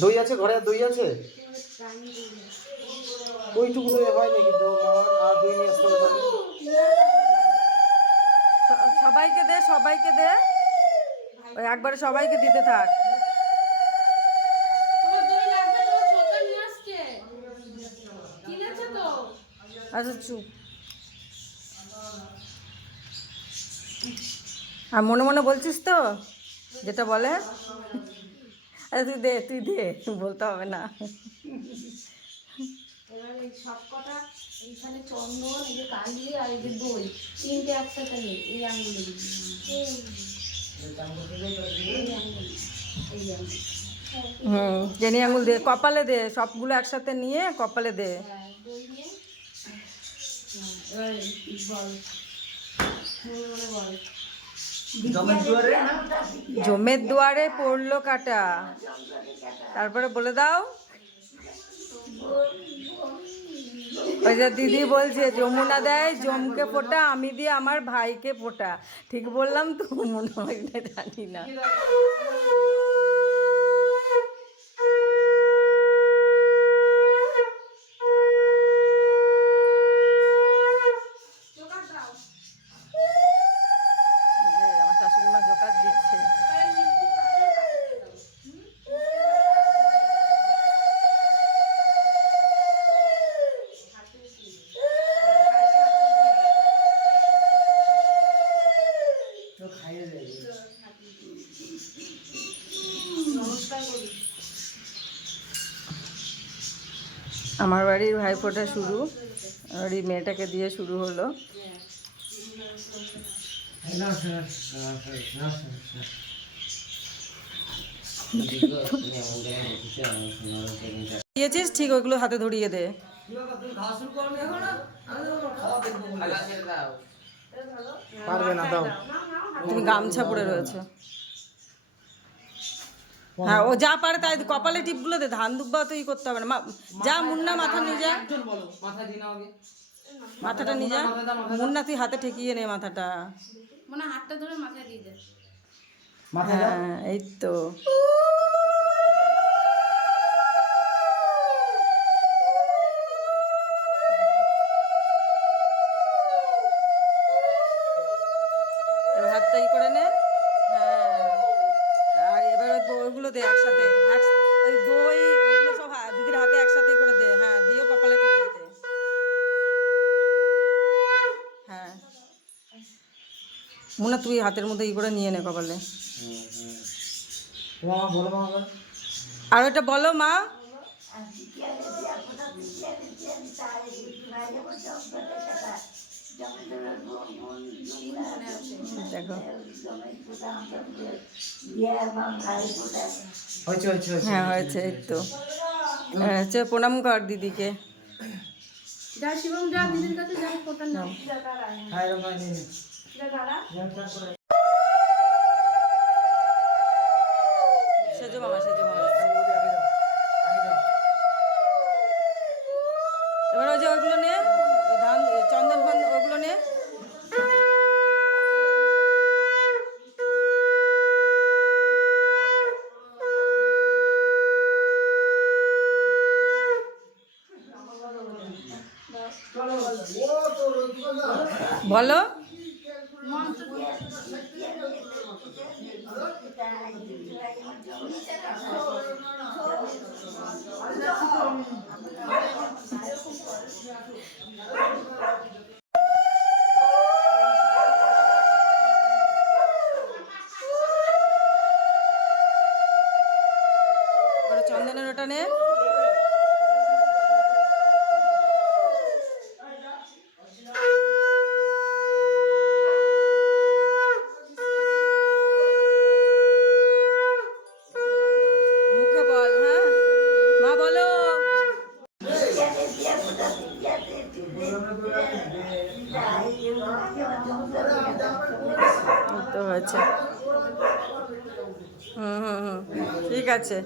দই আছে ঘরে? দই আছে? ওইটুকু দই হয় নাকি? আর দই নিয়ে আসতে হবে। সবাইকে দে, সবাইকে দে, ওই একবারে সবাইকে দিতে থাক। আচ্ছা চুপ। আর মনে মনে বলছিস তো যেটা বলে? আরে তুই দে, তুই দে, বলতে হবে না। এবার এই সব কটা এইখানে চন্দন, এই যে কালি আর এই যে দই, তিনটে একসাথে নেই এই আঙুলে চেনি আঙুল দে, কপালে দে, সবগুলো একসাথে নিয়ে কপালে দে। দই নিয়ে এবার বল জমের দুয়ারে পড়লো কাটা, তারপরে বলে দাও। ওই যে দিদি বলছে যমুনা দেয় জমকে ফোঁটা, আমি দিয়ে আমার ভাইকে ফোঁটা। ঠিক বললাম তো? মনে হয় না, জানি না। আমার শাশুড়ি মা জোকার দিচ্ছে। আমার বাড়ির ভাইফোঁটা শুরু, আর এই মেয়েটাকে দিয়ে শুরু হলো। দিয়েছিস ঠিক, ওইগুলো হাতে ধরিয়ে দে। পারবে না, দাও। তুমি গামছা পরে রয়েছে। হ্যাঁ, ও যা পারে তাই কপালে টিপগুলো দে, ধান দুব্বা তো ই করতে হবে না। যা মুন্না মাথা নিয়ে যা, মাথাটা নিয়ে যা। মুন্না তুই হাতে ঠেকিয়ে নে মাথাটা। মানে হাতটা ধরে মাথায় দিয়ে দে। হ্যাঁ, এই তো। হাতটা ই করে নে। হ্যাঁ, আর এবার ওইগুলো দে একসাথে, ওই দই ওইগুলো সব দিদির হাতে একসাথেই করে দে। হ্যাঁ, দিয়ে কপালে ঠেকিয়ে দে। হ্যাঁ, মুন্না তুই হাতের মধ্যে ই করে নিয়ে নে কপালে। আর ওইটা বলো মা। দেখো, হ্যাঁ হয়েছে, এই তো। হচ্ছে, প্রণাম কর দিদিকে। যা শিবম, যা দিদির কাছে যা, ফোটা নাও। সেজো মামা, সেজো মামা। এবার ওই যে ওইগুলো নে, ওই ধান চন্দন ফান ওইগুলো নে। বলো। চন্দনের ওটা নে। মুখে বল, হ্যাঁ মা বলো। তো হয়েছে। হুম হুম হুম, ঠিক আছে।